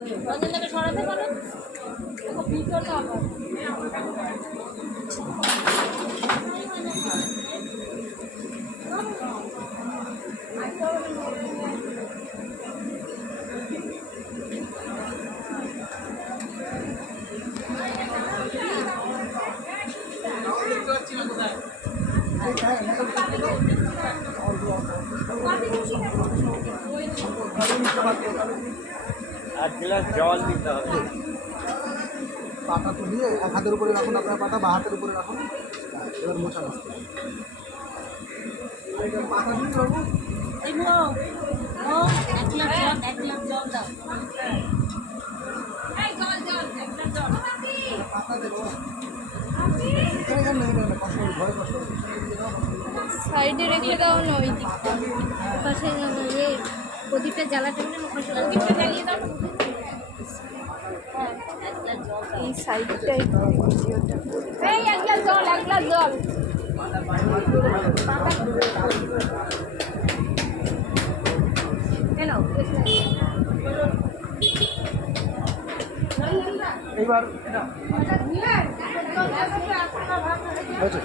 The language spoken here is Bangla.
রঞ্জনদাকে সরাতে পারো দেখো ভিতর না আবার এক গ্লাস জল দিতে হবে। পাটা তুলিয়ে এক হাতের উপরে রাখুন, আপনার পাটা বা হাতের উপরে রাখুন। এবার মোছা আসতে পাটা দিয়ে রাখুন। এক গ্লাস জল দাও পাতা দেবো এখানে কষ্ট হবে, ভয় কষ্ট হবে। সাইডে রেখে দাও না ওই দিক পাশে প্রদীপের জ্বালাটা প্রদীপটা জ্বালিয়ে দাও এক গ্লাস জল দাও এই সাইডটাই এই এক গ্লাস জল কেন এইবার এটা হয়েছে।